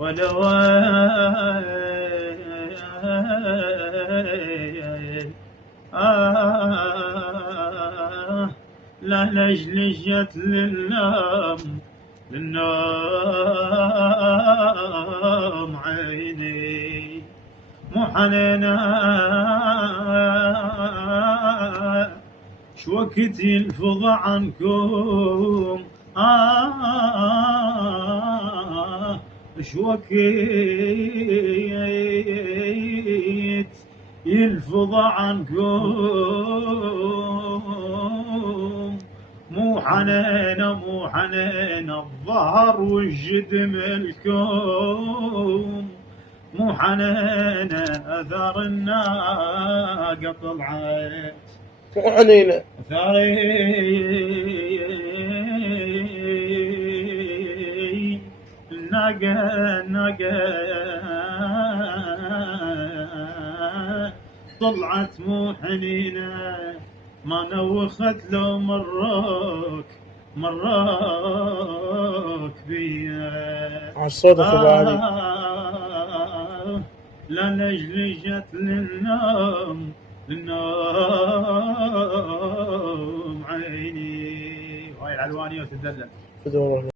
ولو لا لجلجت للنوم عيني مو حنينة شوكت ينفض عنكم شوكت ينفض عنكم مو حنينة الظهر والجدم الكوم مو حنينة أثر الناقة طلعت مو حنينة ثاري الناقة طلعت مو حنينة ما نوخت لو مروك بيا عالصوت أخو علي لا لجلجت للنوم عيني. وهاي العلوانية وتدلل بدور